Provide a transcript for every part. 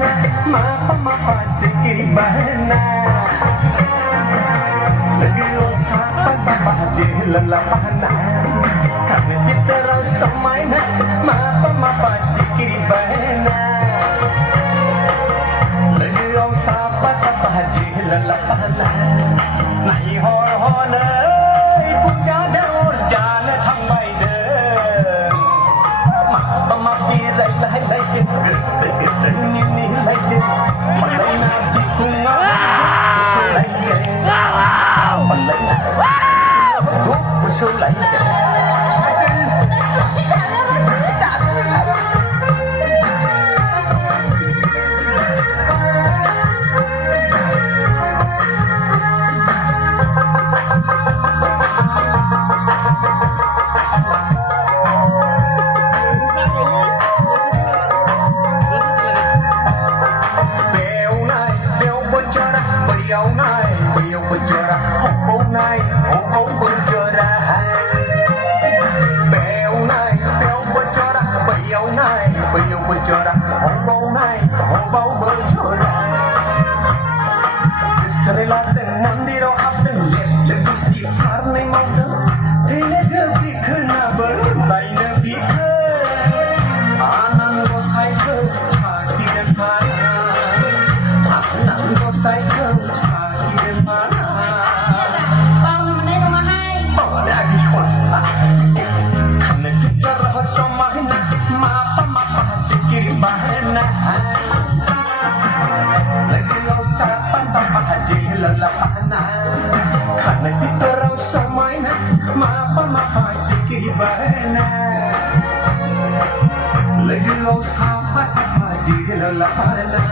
na mapamapasiki ba na nag-iusapan sa bahagi lalapanan kami kita raw sa may na mapamapasiki ba na nag-iusapan sa bahagi lalapanan naihor-honay punyada urjana thang bay đơn mapamapiray lahay-lay gật-gật ni-ni-lay malay na di ko nga puso-lay malay na puso-lay Beliau berjara, hong naik, hong berjara. Beliau berjara, beliau berjara, hong naik, hong berjara. Setelah dengan diro abden, lebih di karne mata, ini lebih kena berlain lebih ke. Anan gosai ke, sakit dan parah. Anan gosai ke, sakit dan parah. Karena kita raw sa may na mapamapasiki ba na lagi raw sa pasapaji lalapana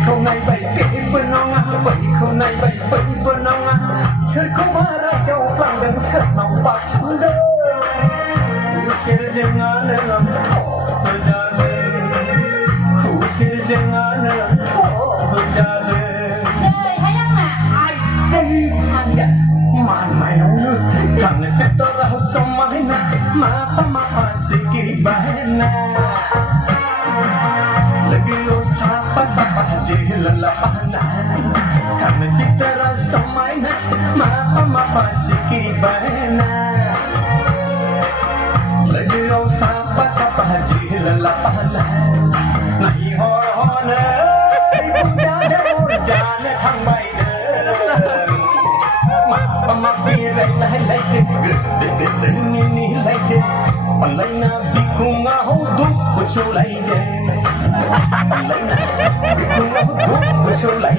Kau naik baik ke penonga, baik kau naik baik penonga. Serku marah jauh pandang nampak sudah. Usir jangan berjalan, usir jangan berjalan. Hayang na. Ay, hanya mana yang karena kita raw samay na mapamapasiki ba na nag-iusapan sa bahagi lalapanan karena kita raw samay na mapamapasiki ba na nag-iusapan sa bahagi lalapanan naihor-honay punyada urjana thang bay đơn mapamapiray lahay-lay gật-gật ni-ni-lay malay na di ko nga hudog puso-lay malay na di ko nga hudog puso-lay